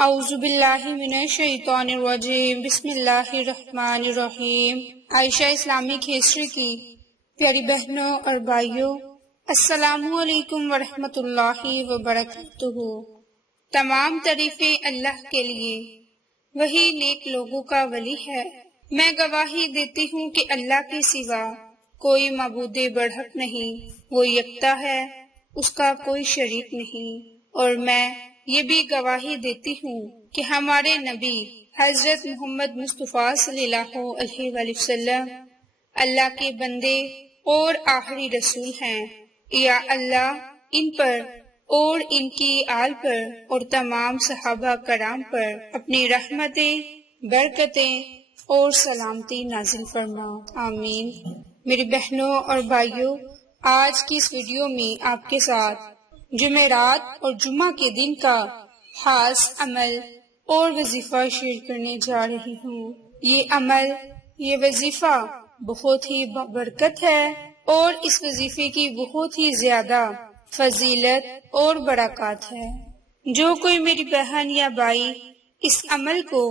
اعوذ باللہ من الشیطان الرجیم، بسم اللہ الرحمن الرحیم۔ عائشہ اسلامک ہسٹری کی پیاری بہنوں اور بھائیوں، السلام علیکم ورحمۃ اللہ وبرکاتہ۔ تمام تعریفیں اللہ کے لیے، وہی نیک لوگوں کا ولی ہے۔ میں گواہی دیتی ہوں کہ اللہ کے سوا کوئی معبود برحق نہیں، وہ یکتا ہے، اس کا کوئی شریک نہیں۔ اور میں یہ بھی گواہی دیتی ہوں کہ ہمارے نبی حضرت محمد مصطفیٰ صلی اللہ علیہ وآلہ وسلم اللہ کے بندے اور آخری رسول ہیں۔ یا اللہ ان پر اور ان کی آل پر اور تمام صحابہ کرام پر اپنی رحمتیں، برکتیں اور سلامتی نازل فرما، آمین۔ میری بہنوں اور بھائیوں، آج کی اس ویڈیو میں آپ کے ساتھ جمعرات اور جمعہ کے دن کا خاص عمل اور وظیفہ شیئر کرنے جا رہی ہوں۔ یہ عمل، یہ وظیفہ بہت ہی بابرکت ہے اور اس وظیفے کی بہت ہی زیادہ فضیلت اور برکات ہے۔ جو کوئی میری بہن یا بھائی اس عمل کو،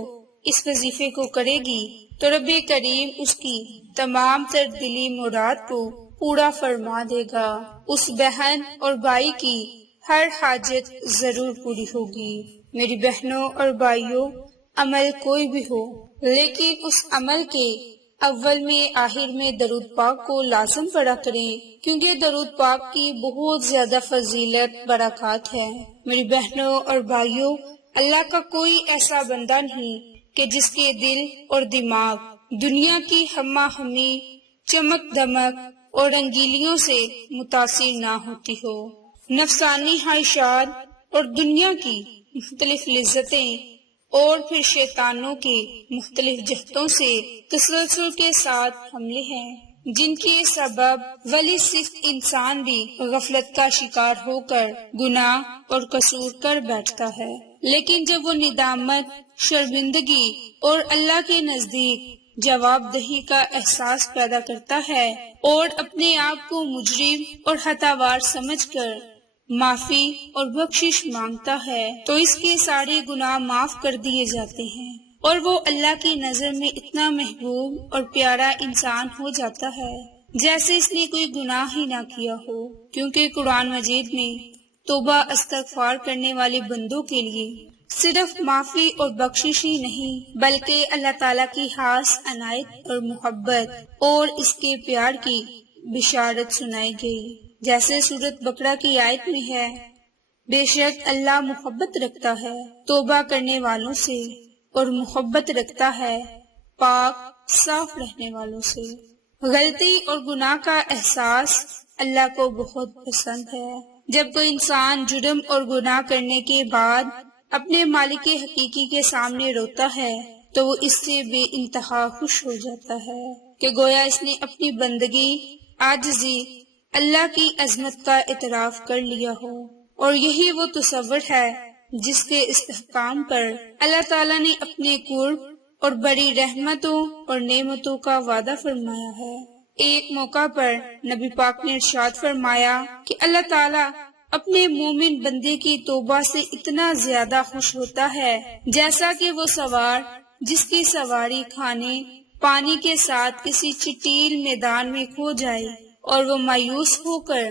اس وظیفے کو کرے گی تو رب کریم اس کی تمام تر دلی مراد کو پورا فرما دے گا۔ اس بہن اور بھائی کی ہر حاجت ضرور پوری ہوگی۔ میری بہنوں اور بھائیوں، عمل کوئی بھی ہو، لیکن اس عمل کے اول میں آخر میں درود پاک کو لازم پڑھا کریں، کیونکہ درود پاک کی بہت زیادہ فضیلت برکات ہے۔ میری بہنوں اور بھائیوں، اللہ کا کوئی ایسا بندہ نہیں کہ جس کے دل اور دماغ دنیا کی ہمہ ہمی، چمک دمک اور رنگیلیوں سے متاثر نہ ہوتی ہو۔ نفسانی خواہشات اور دنیا کی مختلف لذتیں اور پھر شیطانوں کے مختلف جہتوں سے تسلسل کے ساتھ حملے ہیں، جن کے سبب ولی صرف انسان بھی غفلت کا شکار ہو کر گناہ اور قصور کر بیٹھتا ہے۔ لیکن جب وہ ندامت، شرمندگی اور اللہ کے نزدیک جواب دہی کا احساس پیدا کرتا ہے اور اپنے آپ کو مجرم اور خطاوار سمجھ کر معافی اور بخشش مانگتا ہے تو اس کے سارے گناہ معاف کر دیے جاتے ہیں، اور وہ اللہ کی نظر میں اتنا محبوب اور پیارا انسان ہو جاتا ہے جیسے اس نے کوئی گناہ ہی نہ کیا ہو، کیونکہ قرآن مجید میں توبہ استغفار کرنے والے بندوں کے لیے صرف معافی اور بخشش ہی نہیں بلکہ اللہ تعالیٰ کی خاص عنایت اور محبت اور اس کے پیار کی بشارت سنائی گئی، جیسے سورۃ بقرہ کی آیت میں ہے، بے شک اللہ محبت رکھتا ہے توبہ کرنے والوں سے اور محبت رکھتا ہے پاک صاف رہنے والوں سے۔ غلطی اور گناہ کا احساس اللہ کو بہت پسند ہے۔ جب کوئی انسان جرم اور گناہ کرنے کے بعد اپنے مالک حقیقی کے سامنے روتا ہے تو وہ اس سے بے انتہا خوش ہو جاتا ہے کہ گویا اس نے اپنی بندگی، عاجزی، اللہ کی عظمت کا اعتراف کر لیا ہو، اور یہی وہ تصور ہے جس کے استحکام پر اللہ تعالیٰ نے اپنے قرب اور بڑی رحمتوں اور نعمتوں کا وعدہ فرمایا ہے۔ ایک موقع پر نبی پاک نے ارشاد فرمایا کہ اللہ تعالیٰ اپنے مومن بندے کی توبہ سے اتنا زیادہ خوش ہوتا ہے جیسا کہ وہ سوار جس کی سواری کھانے پانی کے ساتھ کسی چٹیل میدان میں کھو جائے اور وہ مایوس ہو کر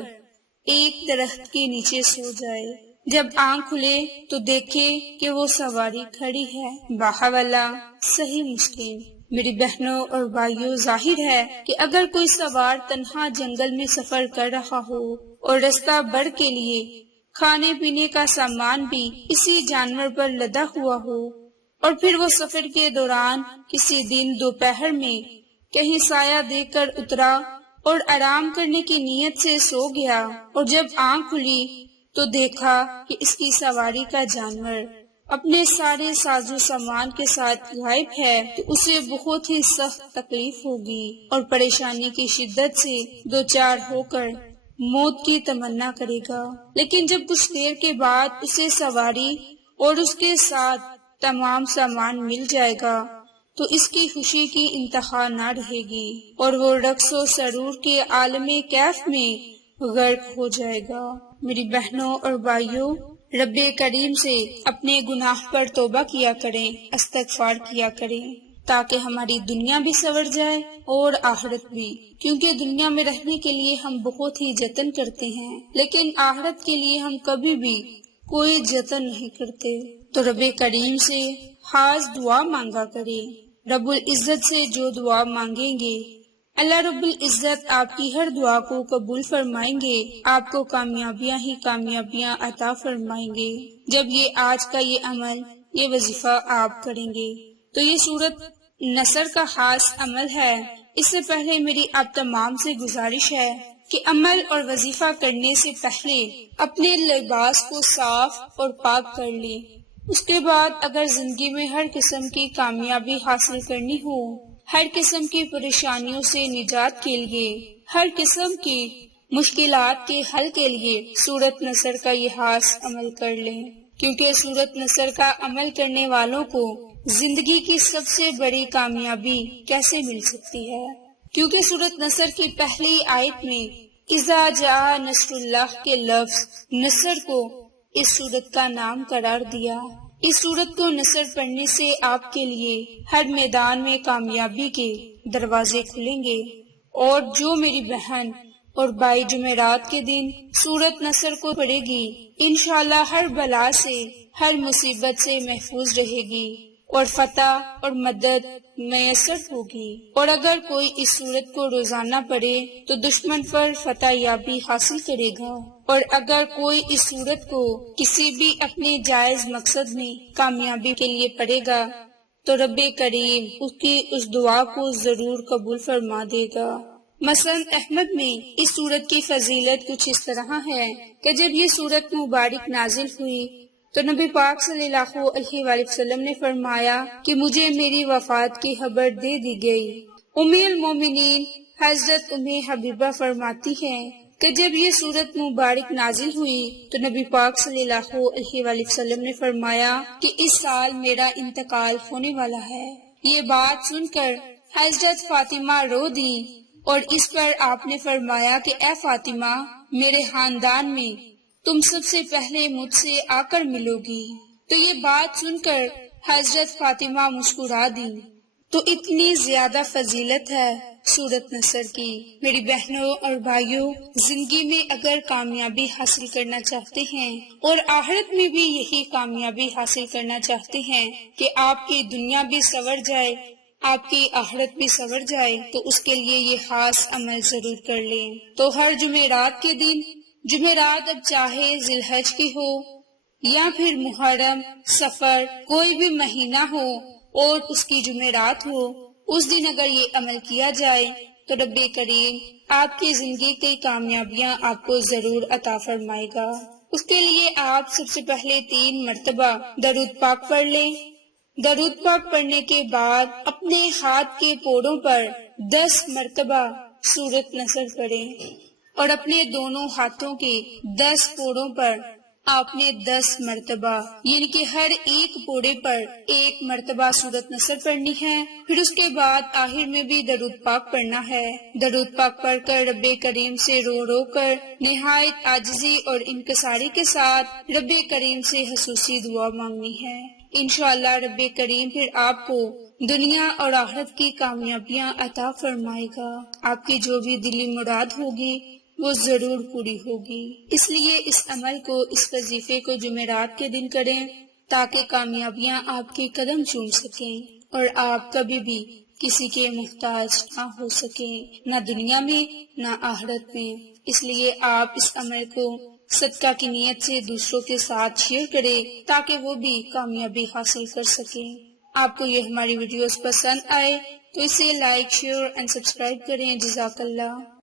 ایک درخت کے نیچے سو جائے، جب آنکھ کھلے تو دیکھے کہ وہ سواری کھڑی ہے۔ باحوالہ، صحیح مسلم۔ میری بہنوں اور بھائیوں، ظاہر ہے کہ اگر کوئی سوار تنہا جنگل میں سفر کر رہا ہو اور رستہ بھر کے لیے کھانے پینے کا سامان بھی اسی جانور پر لدا ہوا ہو، اور پھر وہ سفر کے دوران کسی دن دوپہر میں کہیں سایہ دے کر اترا اور آرام کرنے کی نیت سے سو گیا، اور جب آنکھ کھلی تو دیکھا کہ اس کی سواری کا جانور اپنے سارے ساز و سامان کے ساتھ غائب ہے، تو اسے بہت ہی سخت تکلیف ہوگی اور پریشانی کی شدت سے دوچار ہو کر موت کی تمنا کرے گا۔ لیکن جب کچھ دیر کے بعد اسے سواری اور اس کے ساتھ تمام سامان مل جائے گا تو اس کی خوشی کی انتہا نہ رہے گی اور وہ رقص و سرور کے عالم کیف میں غرق ہو جائے گا۔ میری بہنوں اور بھائیوں، رب کریم سے اپنے گناہ پر توبہ کیا کریں، استغفار کیا کریں، تاکہ ہماری دنیا بھی سنور جائے اور آخرت بھی، کیونکہ دنیا میں رہنے کے لیے ہم بہت ہی جتن کرتے ہیں، لیکن آخرت کے لیے ہم کبھی بھی کوئی جتن نہیں کرتے۔ تو رب کریم سے خاص دعا مانگا کریں۔ رب العزت سے جو دعا مانگیں گے اللہ رب العزت آپ کی ہر دعا کو قبول فرمائیں گے، آپ کو کامیابیاں ہی کامیابیاں عطا فرمائیں گے۔ جب یہ آج کا یہ عمل، یہ وظیفہ آپ کریں گے تو یہ سورت نصر کا خاص عمل ہے۔ اس سے پہلے میری آپ تمام سے گزارش ہے کہ عمل اور وظیفہ کرنے سے پہلے اپنے لباس کو صاف اور پاک کر لیں۔ اس کے بعد اگر زندگی میں ہر قسم کی کامیابی حاصل کرنی ہو، ہر قسم کی پریشانیوں سے نجات کے لیے، ہر قسم کی مشکلات کے حل کے لیے سورت نصر کا یہ خاص عمل کر لیں، کیونکہ سورت نصر کا عمل کرنے والوں کو زندگی کی سب سے بڑی کامیابی کیسے مل سکتی ہے؟ کیونکہ سورت نصر کی پہلی آیت میں اذا جاء نصر اللہ کے لفظ نصر کو اس سورت کا نام قرار دیا۔ اس سورت کو نصر پڑھنے سے آپ کے لیے ہر میدان میں کامیابی کے دروازے کھلیں گے، اور جو میری بہن اور بھائی جمعرات کے دن سورت نصر کو پڑھے گی انشاءاللہ ہر بلا سے، ہر مصیبت سے محفوظ رہے گی اور فتح اور مدد میسر ہوگی۔ اور اگر کوئی اس سورت کو روزانہ پڑھے تو دشمن پر فتح یابی حاصل کرے گا، اور اگر کوئی اس سورت کو کسی بھی اپنے جائز مقصد میں کامیابی کے لیے پڑھے گا تو رب کریم اس کی اس دعا کو ضرور قبول فرما دے گا۔ مسند احمد میں اس سورت کی فضیلت کچھ اس طرح ہے کہ جب یہ سورت مبارک نازل ہوئی تو نبی پاک صلی اللہ علیہ وآلہ وسلم نے فرمایا کہ مجھے میری وفات کی خبر دے دی گئی۔ ام المومنین حضرت ام حبیبہ فرماتی ہیں کہ جب یہ سورت مبارک نازل ہوئی تو نبی پاک صلی اللہ علیہ وآلہ وسلم نے فرمایا کہ اس سال میرا انتقال ہونے والا ہے۔ یہ بات سن کر حضرت فاطمہ رو دی اور اس پر آپ نے فرمایا کہ اے فاطمہ، میرے خاندان میں تم سب سے پہلے مجھ سے آ کر ملو گی۔ تو یہ بات سن کر حضرت فاطمہ مسکرا دی۔ تو اتنی زیادہ فضیلت ہے سورت نصر کی۔ میری بہنوں اور بھائیوں، زندگی میں اگر کامیابی حاصل کرنا چاہتے ہیں اور آخرت میں بھی یہی کامیابی حاصل کرنا چاہتے ہیں کہ آپ کی دنیا بھی سنور جائے، آپ کی آخرت بھی سنور جائے، تو اس کے لیے یہ خاص عمل ضرور کر لیں۔ تو ہر جمعرات کے دن، جمعرات اب چاہے ذی الحج کی ہو یا پھر محرم، سفر، کوئی بھی مہینہ ہو اور اس کی جمعرات ہو، اس دن اگر یہ عمل کیا جائے تو رب کریم آپ کی زندگی کی کامیابیاں آپ کو ضرور عطا فرمائے گا۔ اس کے لیے آپ سب سے پہلے 3 مرتبہ درود پاک پڑھ لیں۔ درود پاک پڑھنے کے بعد اپنے ہاتھ کے پوڑوں پر 10 مرتبہ سورت نصر پڑھیں، اور اپنے دونوں ہاتھوں کے 10 پوڑوں پر آپ نے 10 مرتبہ یعنی کہ ہر ایک پوڑے پر 1 مرتبہ سورت نصر پڑھنی ہے۔ پھر اس کے بعد آخر میں بھی درود پاک پڑھنا ہے۔ درود پاک پڑھ کر رب کریم سے رو رو کر نہایت عاجزی اور انکساری کے ساتھ رب کریم سے خصوصی دعا مانگنی ہے۔ انشاءاللہ رب کریم پھر آپ کو دنیا اور آخرت کی کامیابیاں عطا فرمائے گا۔ آپ کی جو بھی دلی مراد ہوگی وہ ضرور پوری ہوگی۔ اس لیے اس عمل کو، اس وظیفے کو جمعرات کے دن کریں تاکہ کامیابیاں آپ کے قدم چوم سکیں اور آپ کبھی بھی کسی کے محتاج نہ ہو سکیں، نہ دنیا میں نہ آخرت میں۔ اس لیے آپ اس عمل کو صدقہ کی نیت سے دوسروں کے ساتھ شیئر کریں تاکہ وہ بھی کامیابی حاصل کر سکیں۔ آپ کو یہ ہماری ویڈیوز پسند آئے تو اسے لائک، شیئر اینڈ سبسکرائب کریں۔ جزاک اللہ۔